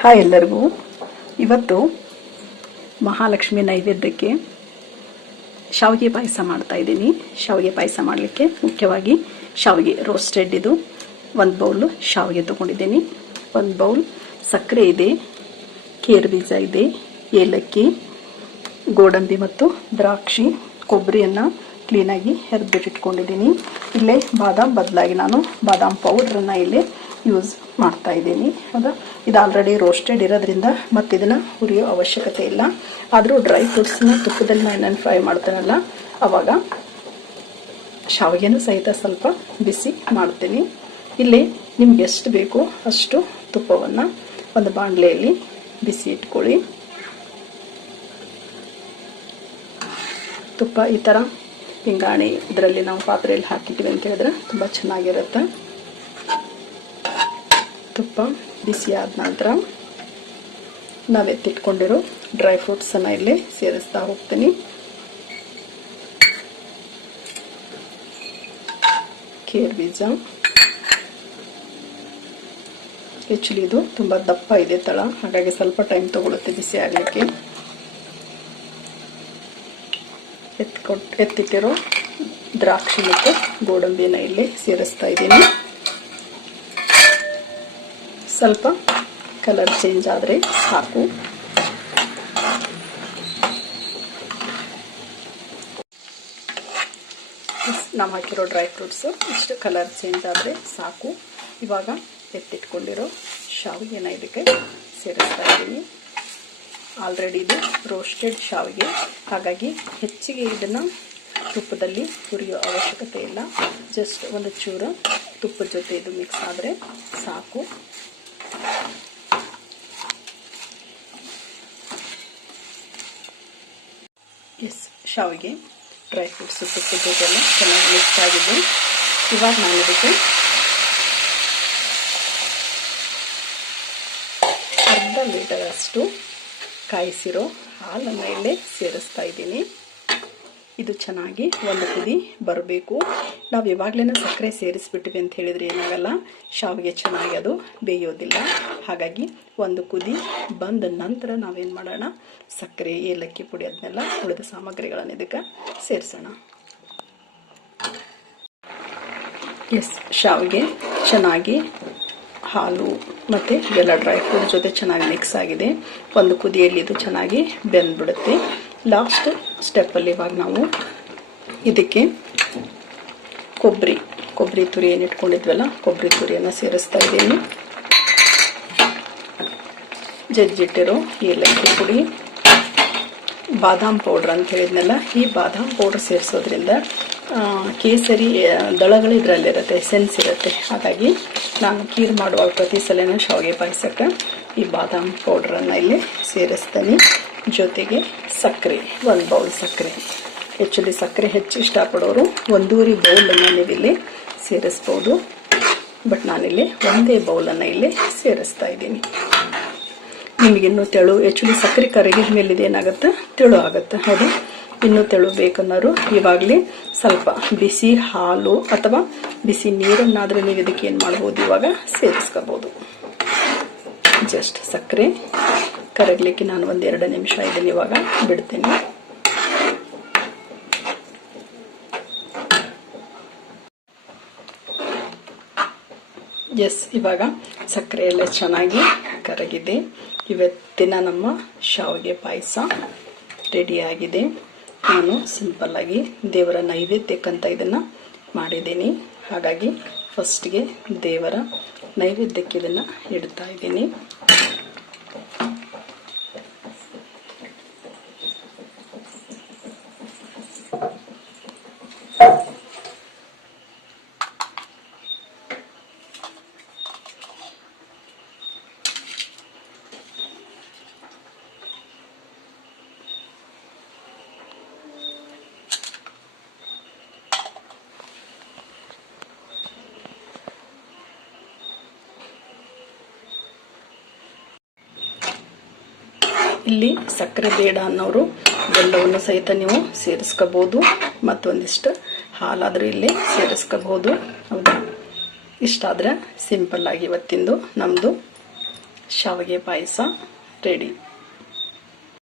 Hi ಎಲ್ಲರಿಗೂ. ಇವತ್ತು ಮಹಾಲಕ್ಷ್ಮಿ ನೈವೇದ್ಯಕ್ಕೆ ಶಾವಿಗೆ ಪಾಯಸ ಮಾಡ್ತಾ ಇದ್ದೀನಿ. ಶಾವಿಗೆ ಪಾಯಸ ಮಾಡಲಿಕ್ಕೆ ಮುಖ್ಯವಾಗಿ ಶಾವಿಗೆ ರೋಸ್ಟೆಡ್ ಇದು 1 ಬೌಲ್ ಶಾವಿಗೆ ತಗೊಂಡಿದ್ದೀನಿ. 1 ಬೌಲ್ ಸಕ್ಕರೆ ಇದೆ, ಕೇರ್ ಬೀಜ ಇದೆ, ಏಲಕ್ಕಿ, ಗೋಡಂಬಿ ಮತ್ತು ದ್ರಾಕ್ಷಿ, ಕೊಬ್ಬರಿಯನ್ನು ಕ್ಲೀನಾಗಿ ಹೆರ್ಬಿಟ್ಟಿಟ್ಕೊಂಡಿದ್ದೀನಿ. ಇಲ್ಲೇ ಬಾದಾಮ್ ಬದಲಾಗಿ ನಾನು ಬಾದಾಮ್ ಪೌಡ್ರನ್ನು ಇಲ್ಲೇ ಯೂಸ್ ಮಾಡ್ತಾ ಇದ್ದೀನಿ. ಹೌದಾ, ಇದು ಆಲ್ರೆಡಿ ರೋಸ್ಟೆಡ್ ಇರೋದ್ರಿಂದ ಮತ್ತೆ ಇದನ್ನು ಹುರಿಯೋ ಅವಶ್ಯಕತೆ ಇಲ್ಲ. ಆದರೂ ಡ್ರೈ ಫ್ರೂಟ್ಸ್ನ ತುಪ್ಪದಲ್ಲಿ ನಾನು ಫ್ರೈ ಮಾಡ್ತೇನಲ್ಲ, ಆವಾಗ ಶಾವಿಗೆನೂ ಸಹಿತ ಸ್ವಲ್ಪ ಬಿಸಿ ಮಾಡ್ತೀನಿ. ಇಲ್ಲಿ ನಿಮ್ಗೆ ಎಷ್ಟು ಬೇಕೋ ಅಷ್ಟು ತುಪ್ಪವನ್ನು ಒಂದು ಬಾಣಲೆಯಲ್ಲಿ ಬಿಸಿ ಇಟ್ಕೊಳ್ಳಿ. ತುಪ್ಪ ಈ ಥರ ಪಿಂಗಾಣಿ ಇದರಲ್ಲಿ ನಾವು ಪಾತ್ರೆಯಲ್ಲಿ ಹಾಕಿದ್ದೀವಿ ಅಂತ ಹೇಳಿದ್ರೆ ತುಂಬ ಚೆನ್ನಾಗಿರುತ್ತೆ. ತುಪ್ಪ ಬಿಸಿ ಆದ ನಂತರ ನಾವು ಎತ್ತಿಟ್ಕೊಂಡಿರೋ ಡ್ರೈ ಫ್ರೂಟ್ಸನ್ನು ಇಲ್ಲಿ ಸೇರಿಸ್ತಾ ಹೋಗ್ತೀನಿ. ಕೇರ್ ಬೀಜ, ಆ್ಯಕ್ಚುಲಿ ಇದು ತುಂಬ ದಪ್ಪ ಇದೆ ತಳ, ಹಾಗಾಗಿ ಸ್ವಲ್ಪ ಟೈಮ್ ತಗೊಳುತ್ತೆ ಬಿಸಿ ಆಗಲಿಕ್ಕೆ. ಎತ್ತಿಟ್ಟಿರೋ ದ್ರಾಕ್ಷಿ ಮತ್ತು ಗೋಡಂಬಿನ ಇಲ್ಲಿ ಸೇರಿಸ್ತಾ ಇದ್ದೀನಿ. ಸ್ವಲ್ಪ ಕಲರ್ ಚೇಂಜ್ ಆದರೆ ಸಾಕು. ನಾವು ಹಾಕಿರೋ ಡ್ರೈ ಫ್ರೂಟ್ಸು ಇಷ್ಟು ಕಲರ್ ಚೇಂಜ್ ಆದರೆ ಸಾಕು. ಇವಾಗ ಎತ್ತಿಟ್ಕೊಂಡಿರೋ ಶಾವಿಗೆನ ಇದಕ್ಕೆ ಸೇರಿಸ್ತಾ ಇದ್ದೀನಿ. ಆಲ್ರೆಡಿ ಇದು ರೋಸ್ಟೆಡ್ ಶಾವಿಗೆ, ಹಾಗಾಗಿ ಹೆಚ್ಚಿಗೆ ಇದನ್ನು ತುಪ್ಪದಲ್ಲಿ ಹುರಿಯೋ ಅವಶ್ಯಕತೆ ಇಲ್ಲ. ಜಸ್ಟ್ ಒಂದು ಚೂರು ತುಪ್ಪದ ಜೊತೆ ಇದು ಮಿಕ್ಸ್ ಆದರೆ ಸಾಕು. ಶಾವಿಗೆ ಡ್ರೈ ಫ್ರೂಟ್ಸ್ ತುಪ್ಪದ ಜೊತೆಲ್ಲ ಚೆನ್ನಾಗಿ ಮಿಕ್ಸ್ ಆಗಿದೆ. ಇವಾಗ ನಾನು ಇದಕ್ಕೆ ಅರ್ಧ ಲೀಟರಷ್ಟು ಕಾಯಿಸಿರೋ ಹಾಲನ್ನು ಇಲ್ಲೇ ಸೇರಿಸ್ತಾ ಇದ್ದೀನಿ. ಇದು ಚೆನ್ನಾಗಿ ಒಂದು ಕುದಿ ಬರಬೇಕು. ನಾವು ಇವಾಗಲೇ ಸಕ್ಕರೆ ಸೇರಿಸ್ಬಿಟ್ಟಿವಿ ಅಂತ ಹೇಳಿದರೆ ಏನಾಗಲ್ಲ, ಶಾವಿಗೆ ಚೆನ್ನಾಗಿ ಅದು ಬೇಯೋದಿಲ್ಲ. ಹಾಗಾಗಿ ಒಂದು ಕುದಿ ಬಂದ ನಂತರ ನಾವೇನು ಮಾಡೋಣ, ಸಕ್ಕರೆ, ಏಲಕ್ಕಿ ಪುಡಿ ಅದನ್ನೆಲ್ಲ ಉಳಿದ ಸಾಮಗ್ರಿಗಳನ್ನು ಇದಕ್ಕೆ ಸೇರಿಸೋಣ. ಶಾವಿಗೆ ಚೆನ್ನಾಗಿ ಹಾಲು ಮತ್ತು ಎಲ್ಲ ಡ್ರೈ ಫ್ರೂಟ್ ಜೊತೆ ಚೆನ್ನಾಗಿ ಮಿಕ್ಸ್ ಆಗಿದೆ. ಒಂದು ಕುದಿಯಲ್ಲಿ ಇದು ಚೆನ್ನಾಗಿ ಬೆಂದ್ಬಿಡುತ್ತೆ. ಲಾಸ್ಟ್ ಸ್ಟೆಪ್ಪಲ್ಲಿ ಇವಾಗ ನಾವು ಇದಕ್ಕೆ ಕೊಬ್ಬರಿ ತುರಿ ಏನು ಇಟ್ಕೊಂಡಿದ್ವಲ್ಲ, ಕೊಬ್ಬರಿ ತುರಿಯನ್ನು ಸೇರಿಸ್ತಾ ಇದ್ದೀನಿ. ಜಜ್ಜಿಟ್ಟಿರೋ ಏಲಕ್ಕಿ ಪುಡಿ, ಬಾದಾಮ್ ಪೌಡ್ರ್ ಅಂತ ಹೇಳಿದ್ನಲ್ಲ, ಈ ಬಾದಾಮ್ ಪೌಡ್ರ್ ಸೇರಿಸೋದ್ರಿಂದ ಕೇಸರಿ ದಳಗಳು ಇದರಲ್ಲಿರುತ್ತೆ, ಸೆನ್ಸ್ ಇರುತ್ತೆ. ಹಾಗಾಗಿ ನಾನು ಖೀರ್ ಮಾಡುವಾಗ ಪ್ರತಿ ಸಲನೂ ಶಾವಿಗೆ ಪಾಯಸಕ್ಕೆ ಈ ಬಾದಾಮ್ ಪೌಡ್ರನ್ನು ಇಲ್ಲಿ ಸೇರಿಸ್ತೀನಿ. ಜೊತೆಗೆ ಸಕ್ಕರೆ, 1 ಬೌಲ್ ಸಕ್ಕರೆ. ಆ್ಯಕ್ಚುಲಿ ಸಕ್ಕರೆ ಹೆಚ್ಚು ಇಷ್ಟಪಡೋರು 1.5 ಬೌಲನ್ನು ನೀವಿಲ್ಲಿ ಸೇರಿಸ್ಬೋದು, ಬಟ್ ನಾನಿಲ್ಲಿ 1 ಬೌಲನ್ನು ಇಲ್ಲಿ ಸೇರಿಸ್ತಾ ಇದ್ದೀನಿ. ನಿಮಗಿನ್ನೂ ತೆಳು, ಆ್ಯಕ್ಚುಲಿ ಸಕ್ಕರೆ ಕರಗಿದ ಮೇಲೆ ಇದೇನಾಗುತ್ತೆ, ತೆಳು ಆಗುತ್ತೆ. ಹೌದು, ಇನ್ನೂ ತೆಳು ಬೇಕನ್ನೋರು ಇವಾಗಲೇ ಸ್ವಲ್ಪ ಬಿಸಿ ಹಾಲು ಅಥವಾ ಬಿಸಿ ನೀರನ್ನಾದರೆ ನೀವು ಇದಕ್ಕೆ ಏನು ಮಾಡ್ಬೋದು, ಇವಾಗ ಸೇರಿಸ್ಕೋಬೋದು. ಜಸ್ಟ್ ಸಕ್ಕರೆ ಕರಗಲಿಕ್ಕೆ ನಾನು 1-2 ನಿಮಿಷ ಇದನ್ನು ಇವಾಗ ಬಿಡ್ತೀನಿ. ಇವಾಗ ಸಕ್ಕರೆ ಎಲ್ಲ ಚೆನ್ನಾಗಿ ಕರಗಿದೆ. ಇವತ್ತಿನ ನಮ್ಮ ಶಾವಿಗೆ ಪಾಯಸ ರೆಡಿಯಾಗಿದೆ. ನಾನು ಸಿಂಪಲ್ಲಾಗಿ ದೇವರ ನೈವೇದ್ಯಕ್ಕಂತ ಇದನ್ನು ಮಾಡಿದ್ದೀನಿ. ಹಾಗಾಗಿ ಫಸ್ಟ್ಗೆ ದೇವರ ನೈವೇದ್ಯಕ್ಕೆ ಇದನ್ನು ಇಡ್ತಾ ಇದ್ದೀನಿ. ಇಲ್ಲಿ ಸಕ್ಕರೆ ಬೇಡ ಅನ್ನೋರು ಬೆಲ್ಲವನ್ನು ಸಹಿತ ನೀವು ಸೇರಿಸ್ಕೋಬಹುದು, ಮತ್ತೊಂದಿಷ್ಟು ಹಾಲಾದರೂ ಇಲ್ಲಿ ಸೇರಿಸ್ಕೋಬಹುದು. ಹೌದಾ, ಇಷ್ಟಾದರೆ ಸಿಂಪಲ್ ಆಗಿ ಇವತ್ತಿಂದು ನಮ್ಮದು ಶಾವಿಗೆ ಪಾಯಸ ರೆಡಿ.